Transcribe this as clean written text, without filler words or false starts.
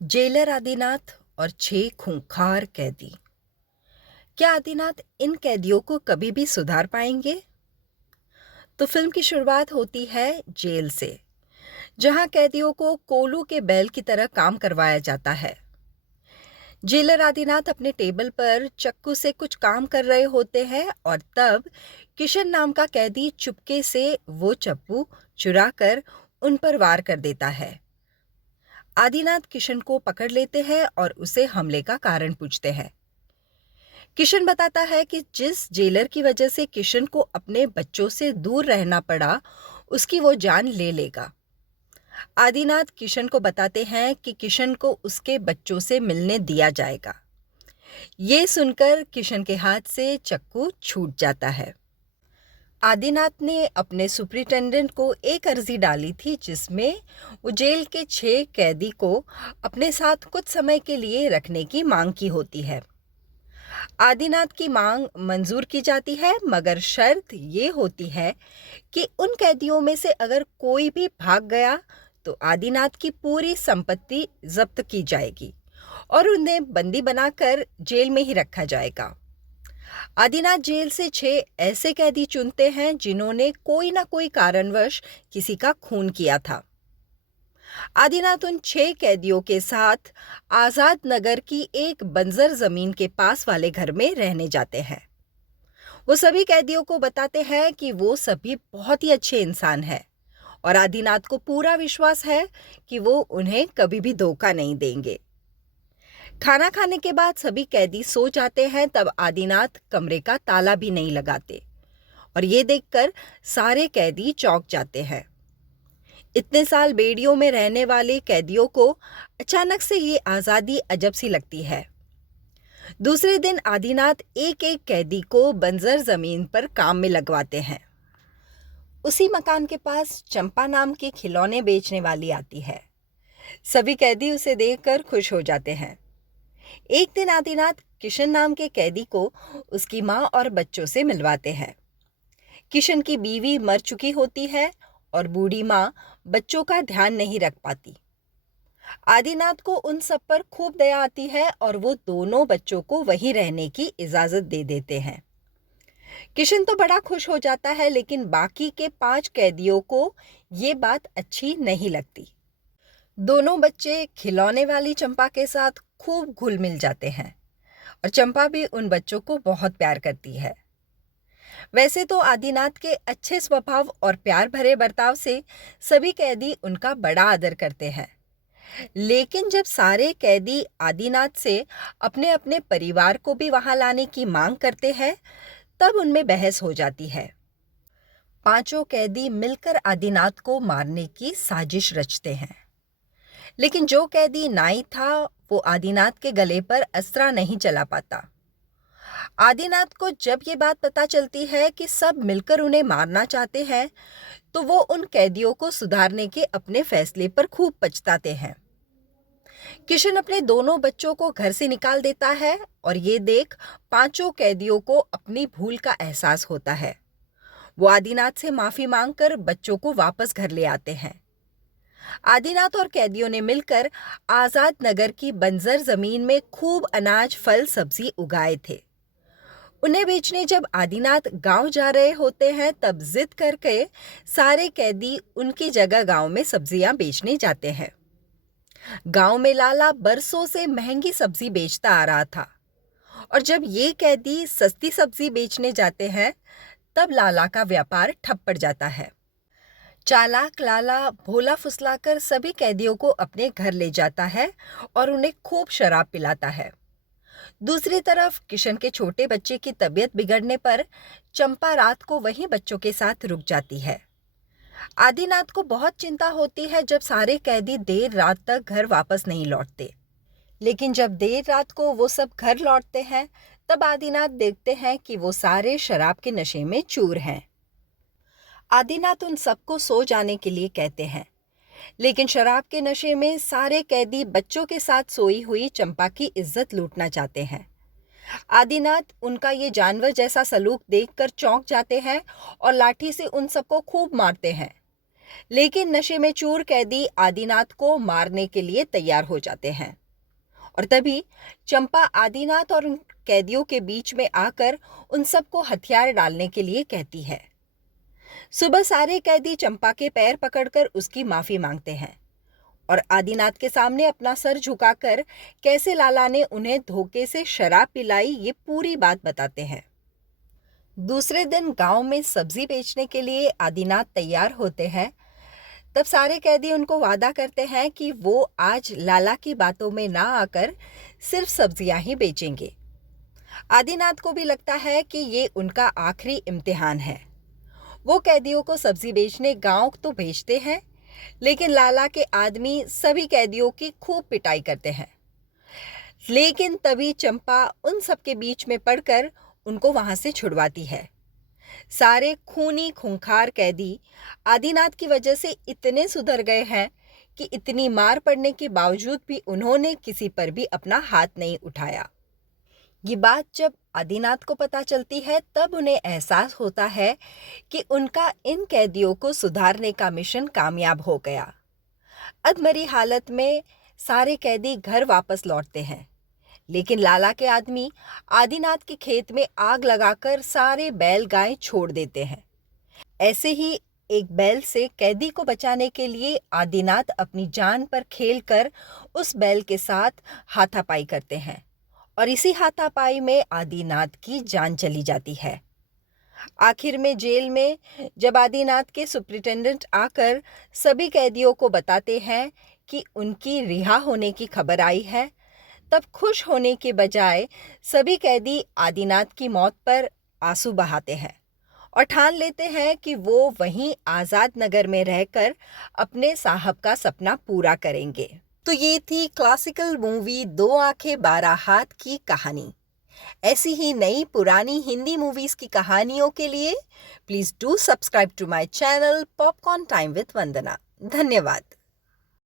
Jailer Adinath और 6 खूंखार कैदी। क्या आदिनाथ इन कैदियों को कभी भी सुधार पाएंगे? तो फिल्म की शुरुआत होती है जेल से, जहां कैदियों को कोलू के बैल की तरह काम करवाया जाता है। जेलर आदिनाथ अपने टेबल पर चक्कू से कुछ काम कर रहे होते हैं और तब किशन नाम का कैदी चुपके से वो चप्पू चुरा कर उन पर वार कर देता है। आदिनाथ किशन को पकड़ लेते हैं और उसे हमले का कारण पूछते हैं। किशन बताता है कि जिस जेलर की वजह से किशन को अपने बच्चों से दूर रहना पड़ा, उसकी वो जान ले लेगा। आदिनाथ किशन को बताते हैं कि किशन को उसके बच्चों से मिलने दिया जाएगा। ये सुनकर किशन के हाथ से चक्कू छूट जाता है। आदिनाथ ने अपने सुपरिटेंडेंट को एक अर्जी डाली थी, जिसमें वो जेल के 6 कैदी को अपने साथ कुछ समय के लिए रखने की मांग की होती है। आदिनाथ की मांग मंजूर की जाती है, मगर शर्त ये होती है कि उन कैदियों में से अगर कोई भी भाग गया तो आदिनाथ की पूरी संपत्ति जब्त की जाएगी और उन्हें बंदी बनाकर जेल में ही रखा जाएगा। आदिनाथ जेल से 6 ऐसे कैदी चुनते हैं जिन्होंने कोई ना कोई कारणवश किसी का खून किया था। आदिनाथ उन 6 कैदियों के साथ आजाद नगर की एक बंजर जमीन के पास वाले घर में रहने जाते हैं। वो सभी कैदियों को बताते हैं कि वो सभी बहुत ही अच्छे इंसान हैं और आदिनाथ को पूरा विश्वास है कि वो उन्हें कभी भी धोखा नहीं देंगे। खाना खाने के बाद सभी कैदी सो जाते हैं, तब आदिनाथ कमरे का ताला भी नहीं लगाते और ये देखकर सारे कैदी चौंक जाते हैं। इतने साल बेड़ियों में रहने वाले कैदियों को अचानक से ये आज़ादी अजब सी लगती है। दूसरे दिन आदिनाथ एक एक कैदी को बंजर जमीन पर काम में लगवाते हैं। उसी मकान के पास चंपा नाम की खिलौने बेचने वाली आती है। सभी कैदी उसे देखकर खुश हो जाते हैं। एक दिन आदिनाथ किशन नाम के कैदी को उसकी माँ और बच्चों से मिलवाते हैं। किशन की बीवी मर चुकी होती है और बूढ़ी माँ बच्चों का ध्यान नहीं रख पाती। आदिनाथ को उन सब पर खूब दया आती है और वो दोनों बच्चों को वहीं रहने की इजाजत दे देते हैं। किशन तो बड़ा खुश हो जाता है, लेकिन बाकी के 5 कैदियों को ये बात अच्छी नहीं लगती। दोनों बच्चे खिलौने वाली चंपा के साथ खूब घुल मिल जाते हैं और चंपा भी उन बच्चों को बहुत प्यार करती है। वैसे तो आदिनाथ के अच्छे स्वभाव और प्यार भरे बर्ताव से सभी कैदी उनका बड़ा आदर करते हैं, लेकिन जब सारे कैदी आदिनाथ से अपने अपने परिवार को भी वहां लाने की मांग करते हैं, तब उनमें बहस हो जाती है। 5 कैदी मिलकर आदिनाथ को मारने की साजिश रचते हैं, लेकिन जो कैदी नाई था वो आदिनाथ के गले पर अस्त्रा नहीं चला पाता। आदिनाथ को जब ये बात पता चलती है कि सब मिलकर उन्हें मारना चाहते हैं, तो वो उन कैदियों को सुधारने के अपने फैसले पर खूब पछताते हैं। किशन अपने दोनों बच्चों को घर से निकाल देता है और ये देख 5 कैदियों को अपनी भूल का एहसास होता है। वो आदिनाथ से माफी मांगकर बच्चों को वापस घर ले आते हैं। आदिनाथ और कैदियों ने मिलकर आजाद नगर की बंजर जमीन में खूब अनाज फल सब्जी उगाए थे। उन्हें बेचने जब आदिनाथ गांव जा रहे होते हैं, तब जिद करके सारे कैदी उनकी जगह गांव में सब्जियां बेचने जाते हैं। गांव में लाला बरसों से महंगी सब्जी बेचता आ रहा था और जब ये कैदी सस्ती सब्जी बेचने जाते हैं, तब लाला का व्यापार ठप पड़ जाता है। चालाक लाला भोला फुसलाकर सभी कैदियों को अपने घर ले जाता है और उन्हें खूब शराब पिलाता है। दूसरी तरफ किशन के छोटे बच्चे की तबीयत बिगड़ने पर चंपा रात को वहीं बच्चों के साथ रुक जाती है। आदिनाथ को बहुत चिंता होती है जब सारे कैदी देर रात तक घर वापस नहीं लौटते, लेकिन जब देर रात को वो सब घर लौटते हैं, तब आदिनाथ देखते हैं कि वो सारे शराब के नशे में चूर हैं। आदिनाथ उन सबको सो जाने के लिए कहते हैं, लेकिन शराब के नशे में सारे कैदी बच्चों के साथ सोई हुई चंपा की इज्जत लूटना चाहते हैं। आदिनाथ उनका ये जानवर जैसा सलूक देखकर चौंक जाते हैं और लाठी से उन सबको खूब मारते हैं, लेकिन नशे में चूर कैदी आदिनाथ को मारने के लिए तैयार हो जाते हैं। और तभी चंपा आदिनाथ और उन कैदियों के बीच में आकर उन सबको हथियार डालने के लिए कहती है। सुबह सारे कैदी चंपा के पैर पकड़कर उसकी माफी मांगते हैं और आदिनाथ के सामने अपना सर झुकाकर कैसे लाला ने उन्हें धोखे से शराब पिलाई ये पूरी बात बताते हैं। दूसरे दिन गांव में सब्जी बेचने के लिए आदिनाथ तैयार होते हैं। तब सारे कैदी उनको वादा करते हैं कि वो आज लाला की बातों में ना आकर सिर्फ सब्जियां ही बेचेंगे। आदिनाथ को भी लगता है कि ये उनका आखिरी इम्तिहान है। वो कैदियों को सब्जी बेचने गांव तो भेजते हैं, लेकिन लाला के आदमी सभी कैदियों की खूब पिटाई करते हैं। लेकिन तभी चंपा उन सब के बीच में पड़कर उनको वहां से छुड़वाती है। सारे खूनी खूंखार कैदी आदिनाथ की वजह से इतने सुधर गए हैं कि इतनी मार पड़ने के बावजूद भी उन्होंने किसी पर भी अपना हाथ नहीं उठाया। ये बात जब आदिनाथ को पता चलती है तब उन्हें एहसास होता है कि उनका इन कैदियों को सुधारने का मिशन कामयाब हो गया। अधमरी हालत में सारे कैदी घर वापस लौटते हैं, लेकिन लाला के आदमी आदिनाथ के खेत में आग लगाकर सारे बैल गाय छोड़ देते हैं। ऐसे ही एक बैल से कैदी को बचाने के लिए आदिनाथ अपनी जान पर खेलकर उस बैल के साथ हाथापाई करते हैं और इसी हाथापाई में आदिनाथ की जान चली जाती है। आखिर में जेल में जब आदिनाथ के सुपरिटेंडेंट आकर सभी कैदियों को बताते हैं कि उनकी रिहा होने की खबर आई है, तब खुश होने के बजाय सभी कैदी आदिनाथ की मौत पर आंसू बहाते हैं और ठान लेते हैं कि वो वहीं आज़ाद नगर में रहकर अपने साहब का सपना पूरा करेंगे। तो ये थी क्लासिकल मूवी दो आंखें 12 हाथ की कहानी। ऐसी ही नई पुरानी हिंदी मूवीज की कहानियों के लिए please do subscribe to my channel popcorn time with Vandana. धन्यवाद।